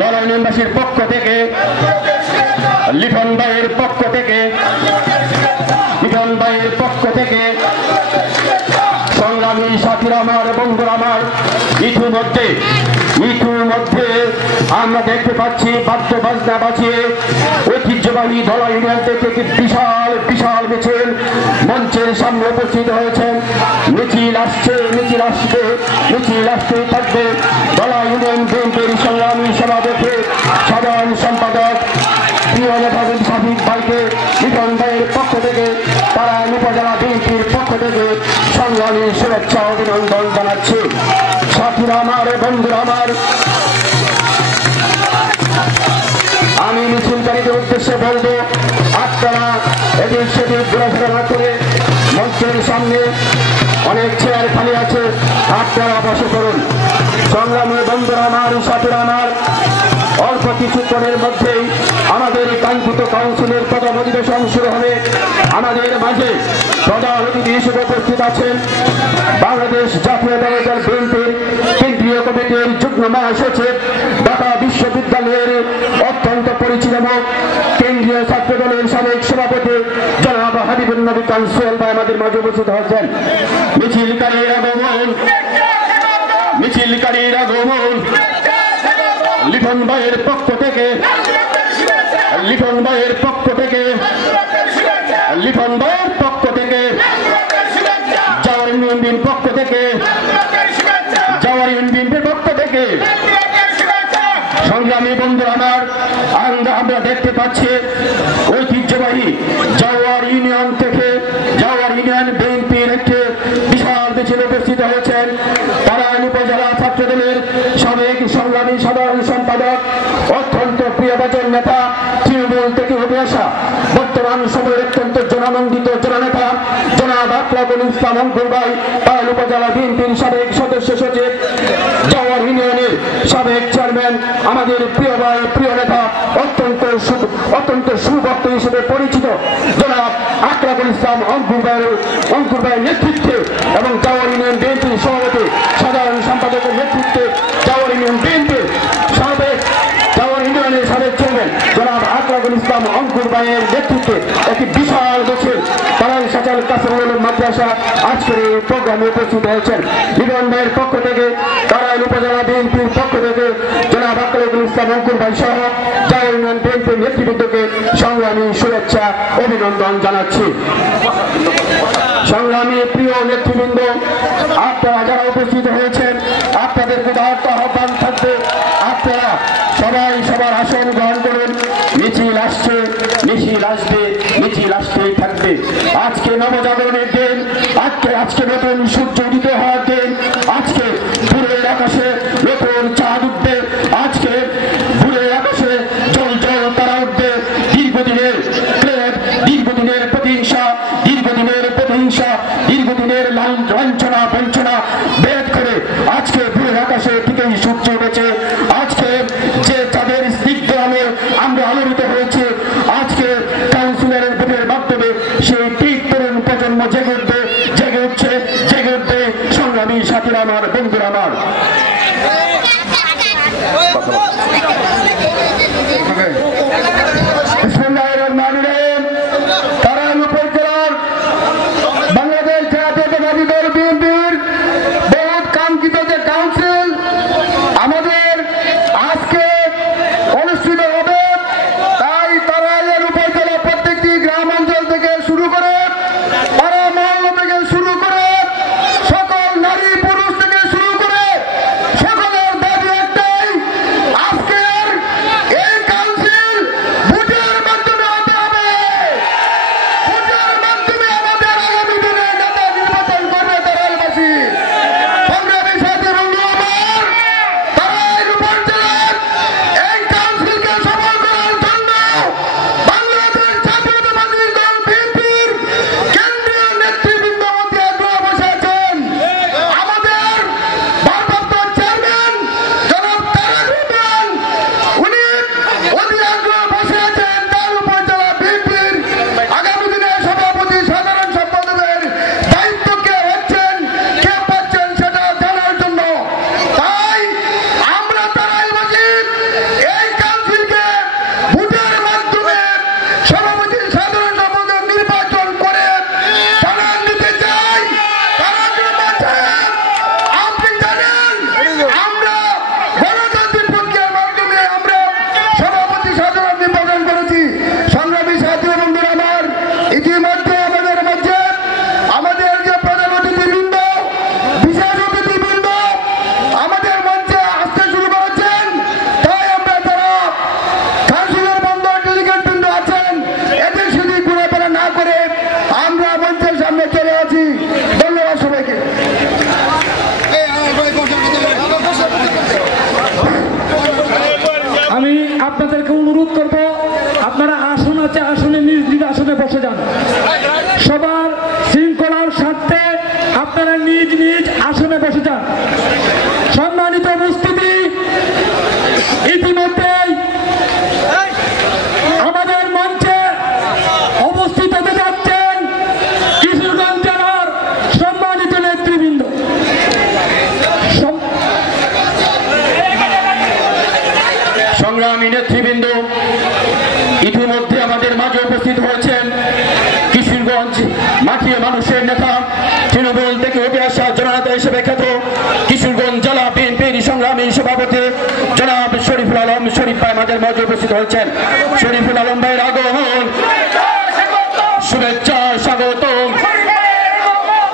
বড় ইউনিয়নবাসীর পক্ষ থেকে, লিটন ভাইয়ের পক্ষ থেকে, লিটন ভাইয়ের পক্ষ থেকে সংগ্রামী সাথীরা আমার, বন্ধুরা আমার, ইতিমধ্যে আমরা দেখতে পাচ্ছি বাদ্য বাজনা বাজিয়ে ঐতিহ্যবাহী ধলা ইউনিয়ন থেকে বিশাল বিশাল মিছিল মঞ্চের সামনে উপস্থিত হয়েছেন। মিছিল আসছে, মিছিল আসবে, মিছিল আসতেই থাকবে। ধলা ইউনিয়ন বিএনপির সংগ্রামী সভাপতি সাধারণ সম্পাদক প্রিয় নেতা সাফিক ভাইকে লিটন ভাইয়ের পক্ষ থেকে, পাড়ায় উপজেলা বিএনপির পক্ষ থেকে সংগ্রামী শুভেচ্ছা অভিনন্দন জানাচ্ছি। সাথীরা আমার, বন্ধুরা আমার, আমি মিছিলকারীদের উদ্দেশ্যে বলবো, আপনারা এদিক সেদিক ঘোরাফেরা না করে মঞ্চের সামনে অনেক চেয়ার খালি আছে, আপনারা বসে করুন। সংগ্রামী বন্ধুরা আমার, সাথীরা আমার, অল্প কিছুক্ষণের মধ্যেই আমাদের কাঙ্ক্ষিত কাউন্সিলের প্রথম অধিবেশন শুরু হবে। আমাদের মাঝে প্রধান অতিথি হিসেবে উপস্থিত আছেন বাংলাদেশ জাতীয়তাবাদী বিএনপির কেন্দ্রীয় কমিটির যুগ্ম মহাসচিব, ঢাকা বিশ্ববিদ্যালয়ের অত্যন্ত পরিচিত মুখ, কেন্দ্রীয় ছাত্র দলের সাবেক সভাপতি জনাব হাবিবুন নবী খান সোহেল ভাই আমাদের মাঝে উপস্থিত হয়েছেন। মিছিলকারীর আগমন, মিছিলকারীর আগমন লিটন ভাইয়ের পক্ষ থেকে, লিটন ভাইয়ের পক্ষ থেকে, লিটন ভাইয়ের পক্ষ থেকে, জাওয়ার ইউনিয়ন পক্ষ থেকে, জাওয়ার ইউনিয়নের পক্ষ থেকে সংগ্রামী বন্ধুরা আমার, আমরা দেখতে পাচ্ছি ঐতিহ্যবাহী জাওয়ার ইউনিয়ন থেকে, জাওয়ার ইউনিয়ন বিএনপির একটি বিশাল মিছিল উপস্থিত হয়েছেন। পাড়ায় উপজেলা ছাত্র দলের সাবেক সংগ্রামী সাধারণ সম্পাদক, অত্যন্ত প্রিয়ভাজন নেতা, তৃণমূল থেকে উঠে আসা বর্তমান সময়ের অত্যন্ত জনানন্দিত জননেতা জনাব আকলাকুল ইসলাম অঙ্কুর ভাই, পাড়ায় উপজেলা বিএনপির সাবেক সদস্য সচিব, জাওয়ার ইউনিয়নের সাবেক চেয়ারম্যান, আমাদের প্রিয় ভাই, প্রিয় নেতা, অত্যন্ত সুভক্ত হিসেবে পরিচিত জনাব আকলাকুল ইসলাম অঙ্কুর ভাইয়ের নেতৃত্বে এবং জাওয়ার ইউনিয়ন বিএনপির সভাপতি সাধারণ সম্পাদকের নেতৃত্বে জাওয়ার ইউনিয়ন বিএনপির সাবেক, জাওয়ার ইউনিয়নের সাবেক চেয়ারম্যান জনাব আকলাকুল ইসলাম অঙ্কুর ভাইয়ের নেতৃত্বে একটি বিশাল মিছিল তারাই সচল কাসরুল মাদ্রাসা আজকের এই প্রোগ্রামে উপস্থিত হয়েছেন। লিটন ভাইয়ের পক্ষ থেকে, তারাই উপজেলা বিএনপির পক্ষ থেকে জনাব আকলাকুল ইসলাম অঙ্কুর ভাই সহ জাওয়ার ইউনিয়ন বিএনপির নেতৃবৃন্দকে সংগ্রামী শুভেচ্ছা অভিনন্দন জানাচ্ছি। সংগ্রামী প্রিয় নেতৃবৃন্দ, আপনারা যারা উপস্থিত হয়েছেন, আপনাদের উদাহরণ আহ্বান থাকবে, আপনারা সবাই সবার আসন গ্রহণ করুন। মিছিল আসছে, মিছিল আসবে, মিছিল আসতেই থাকবে। আজকে নবজাগরণের দিন, আজকে নতুন সূর্য উদিত হওয়ার দিন, আজকে ভোরের আকাশে নতুন চাঁদ উঠবে, আজকে ভোরের আকাশে জল জল তারা উঠবে। দীর্ঘদিনের প্লেট, দীর্ঘদিনের প্রতিহিংসা, দীর্ঘদিনের লাঞ্ছনা বঞ্চনা ভেদ করে আজকে ভোরের আকাশে ঠিকই সূর্য উঠেছে। আজকে যে তাদের স্নিগ্ধ আলো আমরা আলোড়িত হয়েছে, আজকে কাউন্সিলরের ভোটের মাধ্যমে সেই ঠিক তরুণ প্রজন্ম জেগে উঠবে, জেগে উঠছে, জেগে উঠবে সংগ্রামী আপনাদেরকে অনুরোধ করব, আপনারা আসন আছে আসনে নিজ নিজ আসনে বসে যান। সবার শৃঙ্খলার স্বার্থে আপনারা নিজ নিজ আসনে বসে যান। সম্মানিত উপস্থিতি, ইতিমধ্যেই আমাদের মঞ্চে উপস্থিত হতে যাচ্ছেন কিশোরগঞ্জ জেলার সম্মানিত নেতৃবৃন্দ। সংগ্রামী নেতৃবৃন্দ, ইতিমধ্যে আমাদের মাঝে উপস্থিত হয়েছেন কিশোরগঞ্জ মাটির মানুষের নেতা, তৃণমূল থেকে উঠে আসা জননেতা হিসেবে খ্যাত কিশোরগঞ্জ জেলা বিএনপির সংগ্রামী সভাপতি জনাব শরীফুল আলম শরীফ ভাই আমাদের মাঝে উপস্থিত হয়েছেন। শরীফুল আলম ভাইয়ের আগমন, শুভেচ্ছা স্বাগতম।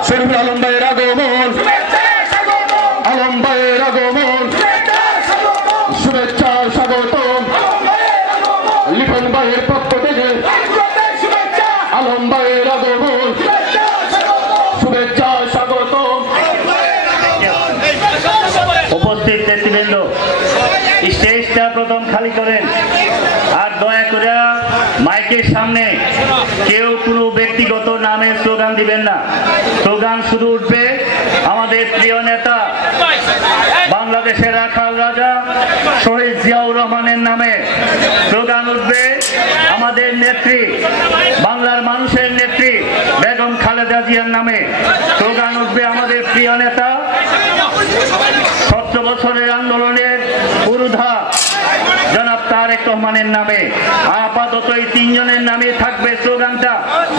শরীফুল আলম ভাইয়ের আগমন, আলম ভাইয়ের আগমন, শুভেচ্ছা স্বাগতম। লিখন ভাইয়ের পক্ষ থেকে আলম ভাইয়ের আগমন, শুভেচ্ছা স্বাগতম। উপস্থিত নেতৃবৃন্দ, স্টেজটা প্রথম খালি করেন। আর দয়া করে মাইকের সামনে কেউ কোনো ব্যক্তিগত নামে স্লোগান দিবেন না। স্লোগান শুধু উঠবে আমাদের প্রিয় নেতা বাংলাদেশের রাখাল রাজা শহীদ জিয়াউর রহমানের নামে। স্লোগান উঠবে আমাদের নেত্রী, বাংলার মানুষের নেত্রী বেগম খালেদা জিয়ার নামে। স্লোগান উঠবে আমাদের প্রিয় নেতা 17 বছরের আন্দোলনের পুরোধা জনাব তারেক রহমানের নামে। আপাতত এই তিনজনের নামে থাকবে স্লোগানটা।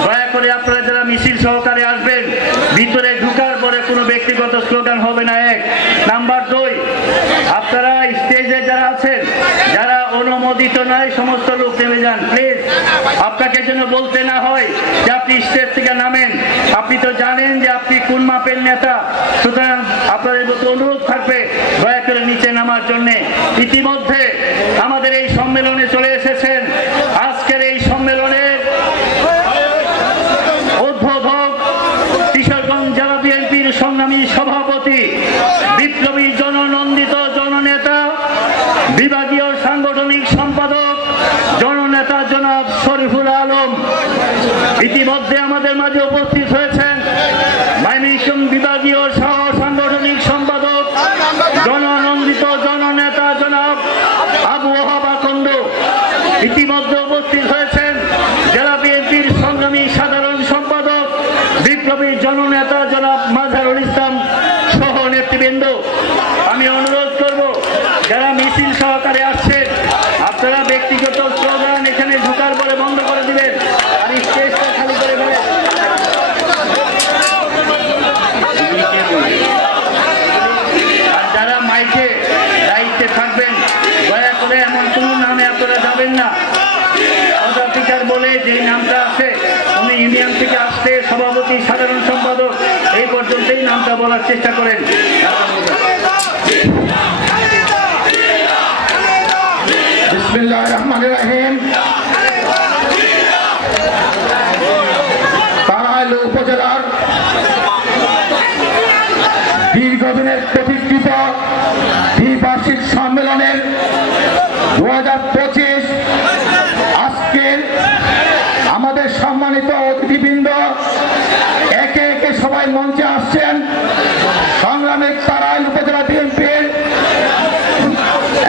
দয়া করে আপনারা যারা মিছিল সহকারে আসবেন, ভিতরে ঢুকার পরে কোনো ব্যক্তিগত স্লোগান হবে না। 1 নাম্বার 2, আপনারা স্টেজে যারা আছেন, যারা অনুমোদিত নয় সমস্ত লোক নেমে যান প্লিজ। আপনাকে যেন বলতে না হয় যে আপনি স্টেজ থেকে নামেন। আপনি তো জানেন যে আপনি কোন মাপের নেতা, সুতরাং আপনাদের প্রতি অনুরোধ থাকবে দয়া করে নিচে নামার জন্য। ইতিমধ্যে আমাদের এই সম্মেলনে চলে এসেছেন আজকের এই সম্মেলনের উদ্বোধক কিশোরগঞ্জ জেলা বিএনপির সংগ্রামী সভাপতি, বিপ্লবী জননন্দিত জননেতা, বিভাগীয় সাংগঠনিক সম্পাদক জননেতা জনাব শরীফুল আলম। ইতিমধ্যে আমাদের মাঝে উপস্থিত হয়েছেন ময়মনসিংহ বিভাগীয় সহ সাংগঠনিক সম্পাদক জননন্দিত জননেতা জনাব আবু ওহাব আকন্দ। ইতিমধ্যে উপস্থিত হয়েছেন জেলা বিএনপির সংগ্রামী সাধারণ সম্পাদক বিপ্লবী জননেতা জনাব মাজহারুল ইসলাম সহ নেতৃবৃন্দ। আমি অনুরোধ করব যারা মিছিল সহকারে আসছেন, আপনারা ব্যক্তিগত স্লোগান এখানে ঢোকার পরে বন্ধ করে দিবেন আর স্টেজটা খালি করে দেবেন। আর যারা মাইকে দায়িত্বে থাকবেন, দয়া করে এমন কোনো নামে আপনারা যাবেন না। পদাধিকার বলে যেই নামটা আছে, উনি ইউনিয়ন থেকে আসছে, সভাপতি সাধারণ সম্পাদক, এই পর্যন্তই নামটা বলার চেষ্টা করেন। বিসমিল্লাহির রহমানির রহিম। তারাইল উপজেলার দীর্ঘদিনের প্রতীক্ষিত দ্বিবার্ষিক সম্মেলনের 2025 আজকের আমাদের সম্মানিত অতিথিবৃন্দ একে একে সবাই মঞ্চে আসছেন। সংগ্রামী তারাইল উপজেলা বিএনপির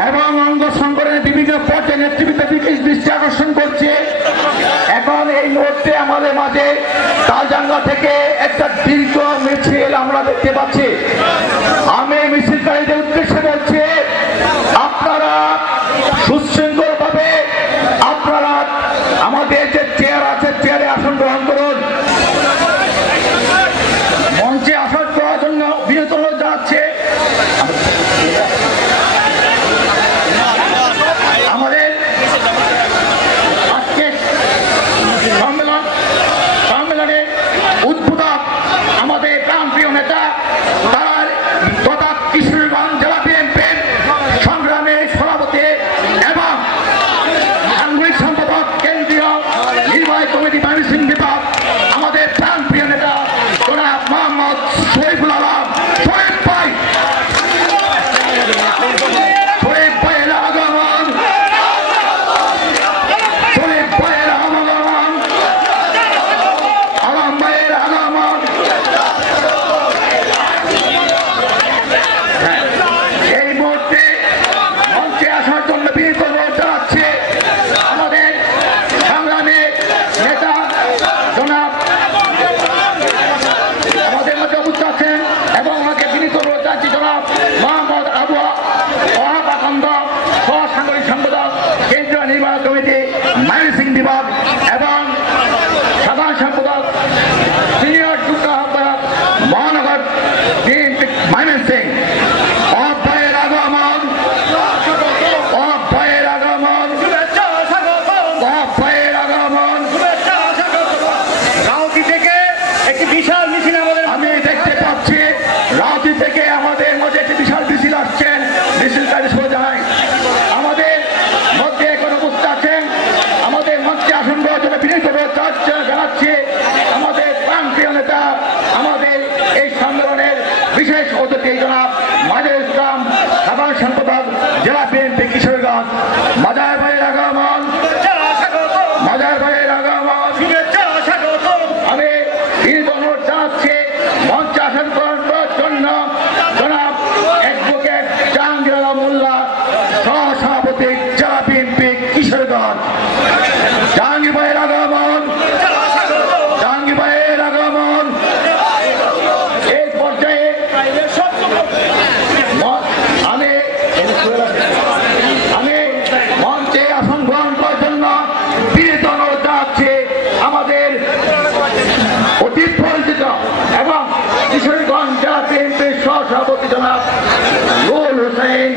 এবং অঙ্গ সংগঠনের বিভিন্ন পর্যায়ে নেতৃবৃন্দ দৃষ্টি আকর্ষণ করছে। এখন এই মুহূর্তে আমাদের মাঝে তালজাঙ্গা থেকে একটা দীর্ঘ মিছিল আমরা দেখতে পাচ্ছি। আমি মিছিলকারীদের উদ্দেশ্যে বলছি, আপনারা সুশৃঙ্খল ভাবে আপনারা আমাদের যে চেয়ার আছে চেয়ারে আসন গ্রহণ করুন। মঞ্চে আসন করার জন্য বিনীত অনুরোধ জানাচ্ছে। আমাদের আজকে সম্মেলনে উদ্বোধক আমাদের প্রাণপ্রিয় নেতা তার বিভাগ এবং সাধারণ সম্পাদক সিনিয়র যুগ্ম আহ্বায়ক মহানগর বিএনপি ময়মনসিং অভয়ের আগমন অভয়ের আগমন অভয়ের আগমন রাউতি থেকে একটি বিশাল মিছিল আমাদের আমি দেখতে পাচ্ছি রাউতি থেকে আমাদের মধ্যে একটি বিশাল মিছিল আসছেন মিছিলকারী সরে যায় আমাদের মধ্যে এখন উপস্থিত আছেন আমাদের মঞ্চে আসন দেওয়ার জন্য বিনীত জানাচ্ছি আমাদের প্রান্তীয় নেতা আমাদের এই সম্মেলনের বিশেষ অতিথি জনাব মাজার ইসলাম সাধারণ সম্পাদক জেলা বিএনপি কিশোরগঞ্জ মাজার ভাইয়ের আগমন মাজার ভাইয়ের আগমন আমি বিনীত অনুরোধ জানাচ্ছি মঞ্চে আসন গ্রহণ করার জন্য জনাব অ্যাডভোকেট জাহাঙ্গীর আলম মোল্লা সহসভাপতি জেলা বিএনপি কিশোরগঞ্জ জাহাঙ্গীর ভাইয়ের আগমন জাহাঙ্গীর ভাইয়ের আগমন এই পর্যায়ে আমি মঞ্চে আসন গ্রহণ করার জন্য বিনীত অনুরোধ জানাচ্ছি আমাদের অতি পরিচিত এবং কিশোরগঞ্জ জেলা বিএনপির সহসভাপতি জনাব রুহুল হোসেন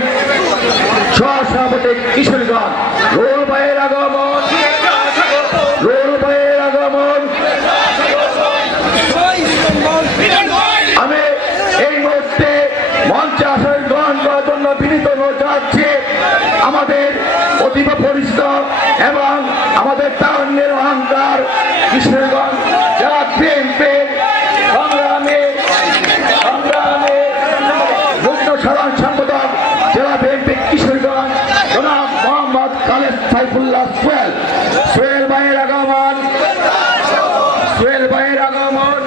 সহসভাপতি কিশোরগঞ্জ রুহুল ভাইয়ের আগমন রুহুল ভাইয়ের আগমন আমি এই মুহূর্তে মঞ্চে আসন গ্রহণ করার জন্য বিনীত অনুরোধ জানাচ্ছি আমাদের অতীব পরিচিত এবং আমাদের তারুণ্যের অহংকার কিশোরগঞ্জ জেলা বিএনপির সংগ্রামে যুগ্ম সাধারণ সম্পাদক জেলা বিএনপি কিশোরগঞ্জ জনাব মোহাম্মদ খালেদ সাইফুল্লাহ সোহেল সোহেল ভাইয়ের আগমন সোহেল ভাইয়ের আগমন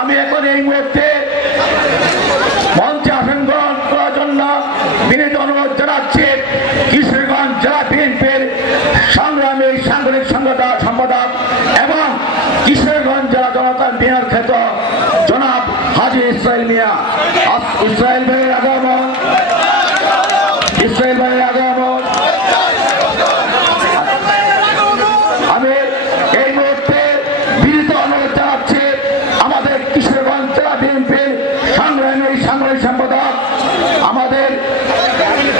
আমি এখন এই মুহূর্তে মঞ্চে আসন গ্রহণ করার জন্য বিনীত অনুরোধ জানাচ্ছি কিশোরগঞ্জ জেলা বিএনপির সংগ্রামী সাংগঠনিক সম্পাদক এবং কিশোরগঞ্জ জেলা জনতা বিহার খ্যাত জনাব হাজী ইসরাইল মিয়া ইসরাইল ভাইয়ের আগমন ইসরাইল ভাইয়ের আগমন আমি এই মুহূর্তে বিনীত অনুরোধ জানাচ্ছি আমাদের কিশোরগঞ্জ জেলা বিএনপির সংগ্রামী সাংগঠনিক সম্পাদক আমাদের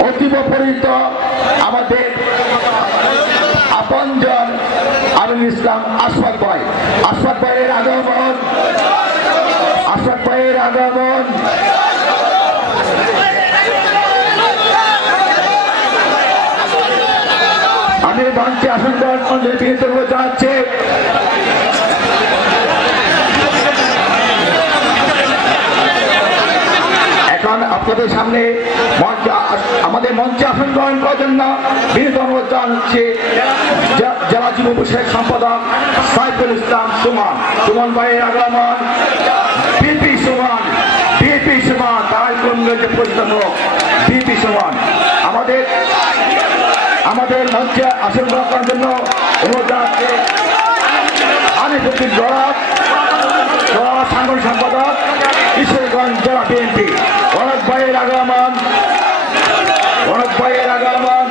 অতীব পরিচিত আমাদের আপনজন আমিনুল ইসলাম আশফাক ভাইয়ের আগমন আশফাক ভাইয়ের আগমন আমি মঞ্চে আসন গ্রহণ মঞ্চের বিনীত অনুরোধ জানাচ্ছি এখন আপনাদের সামনে আমাদের মঞ্চে আসন গ্রহণ করার জন্য বিনীত অনুরোধ জানাচ্ছি জেলা যুব বিষয়ক সম্পাদক সাইফুল ইসলাম সুমন ভাইয়ের আগমন বিপি সুমন তারাই কর্মীদের পরিচিত লোক বিপি সুমন আমাদের মঞ্চে আসন গ্রহণ করার জন্য অনুরোধ জানাচ্ছি আনিসুদ্দিন জরাব সাংগঠনিক সম্পাদক কিশোরগঞ্জ জেলা বিএনপি অনেক ভাইয়ের আগমন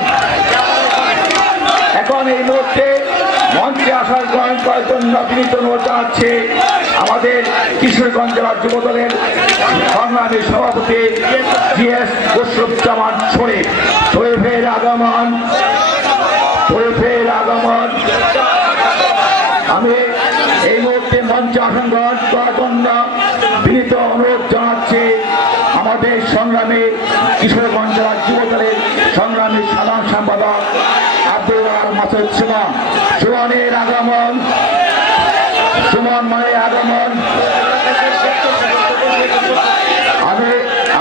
এখন এই মুহূর্তে মঞ্চে আসন গ্রহণ করার জন্য বিনীত অনুরোধ জানাচ্ছে আমাদের কিশোরগঞ্জ জেলার যুবদলের সংগ্রামী সভাপতি জিএস খসরুজ্জামান শরীফের আগমন আমি এই মুহূর্তে মঞ্চে আসন গ্রহণ করার জন্য বিনীত অনুরোধ জানাচ্ছি আমাদের সংগ্রামী কিশোরগঞ্জ জেলার যুবদলের সংগ্রামী সাধারণ সম্পাদক আব্দুল মাসুদ সুমনের আগমন সুমন মায়ের আগমন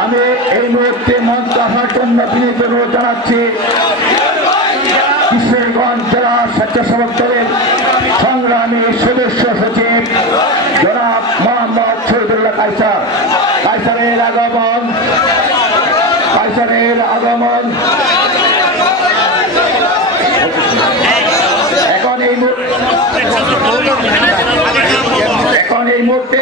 আমি এই মুহূর্তে মঞ্চে আসার জন্য বিনীত অনুরোধ জানাচ্ছি কিশোরগঞ্জ জেলা স্বেচ্ছাসেবক দলের সংগ্রামী সদস্য সচিব জনাব মোহাম্মদ শহীদুল্লাহ কায়সারের আগমন এখন এই মুহূর্তে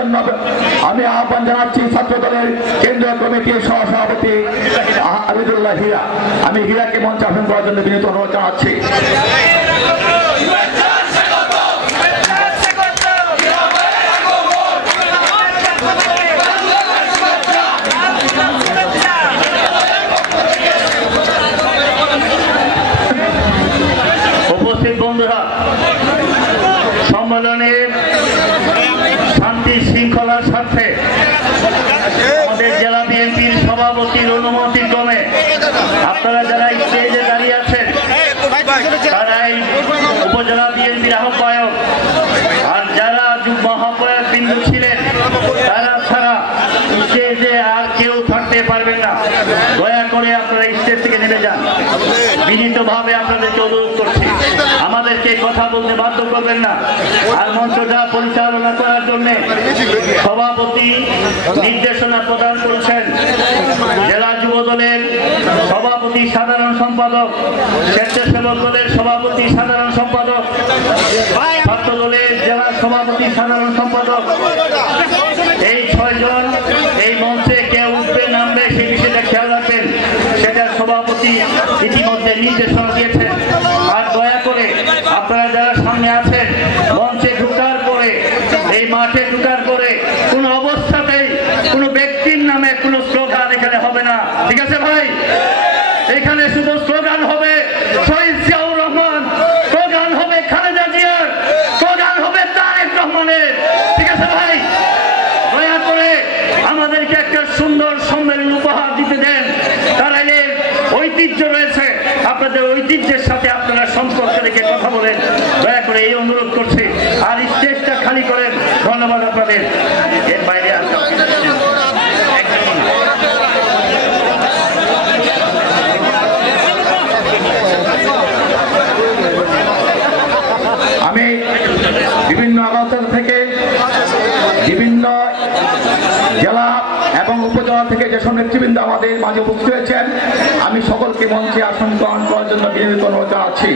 জন্য আমি আহ্বান জানাচ্ছি ছাত্র দলের কেন্দ্রীয় কমিটির সহসভাপতি আবিদুল্লাহ হীরা। আমি হীরাকে মঞ্চে আসন করার জন্য বিনীত অনুরোধ জানাচ্ছি। উপস্থিত বন্ধুরা, সম্মেলনের শান্তি শৃঙ্খলার স্বার্থে আমাদের জেলা বিএনপির সভাপতির অনুমতি ক্রমে আপনারা যারা স্টেজে দাঁড়িয়ে আছেন তারাই উপজেলা বিএনপির আহ্বায়ক, আর যারা যুগ্ম আহ্বায়ক বিন্দু ছিলেন তারা ছাড়া স্টেজে আর কেউ থাকতে পারবেন না। দয়া করে আপনারা স্টেজ থেকে নেমে যান। বিনীতভাবে আপনাদেরকে অনুরোধ করছি, আমাদেরকে কথা বলতে বাধ্য করবেন না। আর মঞ্চটা পরিচালনা করার জন্য সভাপতি নির্দেশনা প্রদান করেছেন জেলা যুব দলের সভাপতি সাধারণ সম্পাদক, স্বেচ্ছাসেবক দলের সভাপতি সাধারণ সম্পাদক, ছাত্র দলের জেলা সভাপতি সাধারণ সম্পাদক। এই 6 জন এই মঞ্চে কে উঠবে নামবে সেই বিষয়টা খেয়াল রাখবেন, সেটা সভাপতি ইতিমধ্যে নির্দেশনা দিয়েছেন। আর দয়া করে আপনারা যারা সামনে আছেন মঞ্চে ঢুকার পরে, এই মাঠে ঢুকার পরে কোন অবস্থাতেই কোন ব্যক্তির নামে কোন স্লোগান এখানে হবে না, ঠিক আছে ভাই? এখানে শুধু স্লোগান হবে শহীদ জিয়াউর রহমান, স্লোগান হবে খালেদা জিয়ার, স্লোগান হবে তারেক রহমানের, ঠিক আছে ভাই? দয়া করে আমাদেরকে একটা সুন্দর সম্মেলন উপহার দিতে দেন। তাহলে ঐতিহ্য রয়েছে, আপনাদের ঐতিহ্যের সাথে আপনারা সম্পর্ক রেখে কথা বলেন, দয়া করে এই অনুরোধ করছি। আর স্টেজটা খালি করেন। ধন্যবাদ আপনাদের। এর বাইরে আমি বিভিন্ন আদালত থেকে, বিভিন্ন জেলা এবং উপজেলা থেকে যেসব নেতৃবৃন্দ আমাদের মাঝে উপস্থিত হয়েছেন, আমি সকলকে মঞ্চে আসন গ্রহণ করার জন্য বিনীত অনুরোধ জানাচ্ছি।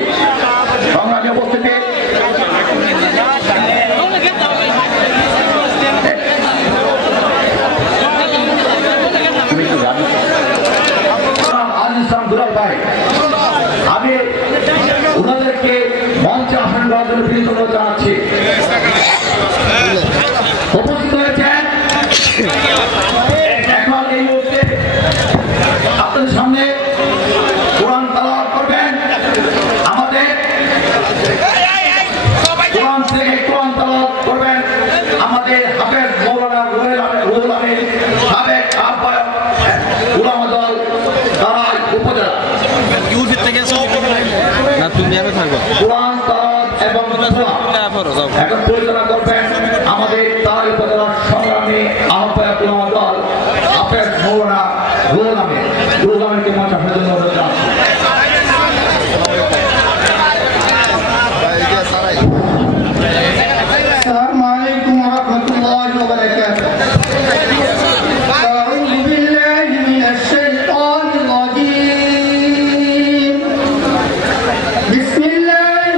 সংগ্রামী উপস্থিতি, আমি ওনাদেরকে মঞ্চে আসন করার জন্য বিনীত অনুরোধ জানাচ্ছি। উপস্থিত হয়েছেন এখন এই মুহূর্তে আপনাদের সামনে কোরআন তেলাওয়াত করবেন। আমাদের কোরআন থেকে কোরআন তেলাওয়াত করবেন আমাদের হাফেজ মৌলানা রুহুল আমিন, সাবেক আহ্বায়ক উলামা দল তারাই উপজেলা। কোরআন তেলাওয়াত এবং এখন পরিচালনা করবেন আমাদের তারাই উপজেলার সংগ্রামী আহ্বায়ক উলামা দল হাফেজ মৌলানা রুহুল আমিন। রুহুল আমিনকে মঞ্চে আসার জন্য অনুরোধ জানাচ্ছি। السلام عليكم ورحمة الله وبركاته. أعوذ بالله من الشيطان الرجيم. بسم الله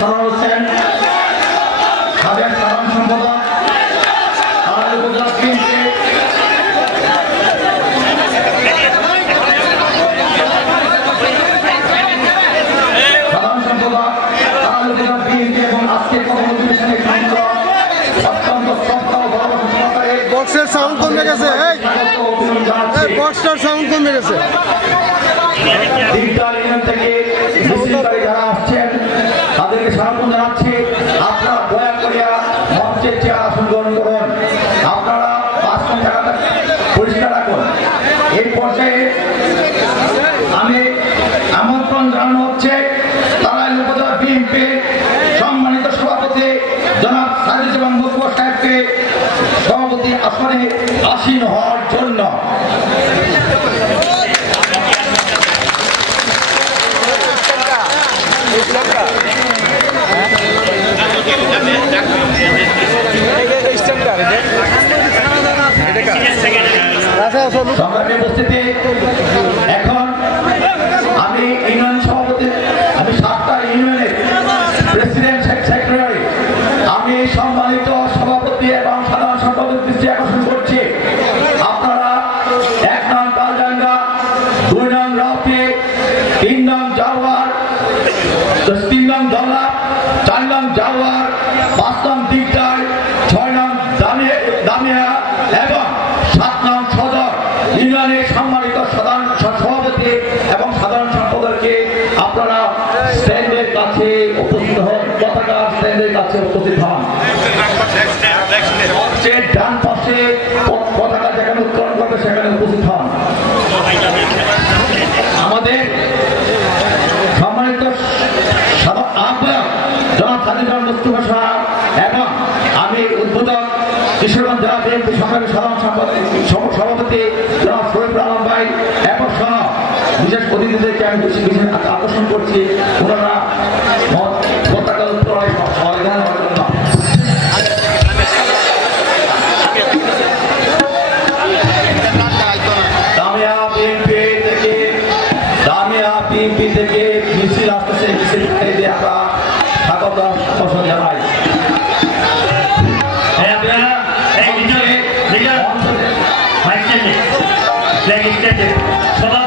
সালাম হোসেন সাবেক সাধারণ সম্পাদক উপজেলা বিএনপি সাধারণ সম্পাদক উপজেলা বিএনপি এবং আজকের কর্মসূচির অত্যন্ত শ্রদ্ধা ও ভালোবাসা বক্সের সাউন্ড কমে গেছে, বক্সটার সাউন্ড কমে গেছে। থেকে মিছিলকারী যারা আসছেন তাদেরকে স্বাগত জানাচ্ছি। আপনারা দয়া করিয়া মঞ্চের চেয়ার আসন গ্রহণ করুন। আপনারা 5 মিনিট জায়গাটা পরিষ্কার রাখুন। এই পর্যায়ে আমি আমন্ত্রণ জানানো হচ্ছে তারাইল উপজেলা বিএনপির সম্মানিত সভাপতি জনাব সাইদুজ্জামান মুস্তফা সাহেবকে সভাপতি আসনে আসীন হওয়ার জন্য। সংগ্রামী উপস্থিতি, এখন আমি ইউনিয়ন সভাপতি, আমি 7টা ইউনিয়নের প্রেসিডেন্ট সেক্রেটারি, আমি সম্মানিত সভাপতি এবং সাধারণ সম্পাদক দৃষ্টি আকর্ষণ করছি। আপনারা 1 নং কালজাঙ্গা, 2 নং রাউতি, 3 নং জাওয়ার, 3 নং দলা, 4 নং জাওয়ার, 5 নং দিকদার, 6 নং দামিয়া এবং 7 নং সদর ইউনিয়নের সম্মানিত সাধারণ সভাপতি এবং সাধারণ সম্পাদককে আপনারা স্ট্যান্ডের কাছে উপস্থিত হন, পতাকা স্ট্যান্ডের কাছে উপস্থিত হন। ডান পাশে পতাকা যেখানে উত্তোলন করবে সেখানে উপস্থিত হন। আমাদের সম্মানিত আহ্বায়ক জনাব সাইদুজ্জামান মুস্তফা সাহেব এবং আমি উদ্বোধক কিশোরগঞ্জ জেলা বিএনপি সংগ্রামী সাধারণ সভাপতি জনাব শরীফুল আলম ভাই এবং সহ বিশেষ অতিথিদেরকে আমি বিশেষ আকর্ষণ করছি ওনারা পতাকা উত্তোলনে সহযোগিতা করার জন্য। বিএনপি থেকে মিছিল আসতেছে, মিছিলকারীদের আমরা স্বাগত জানাই। সবাই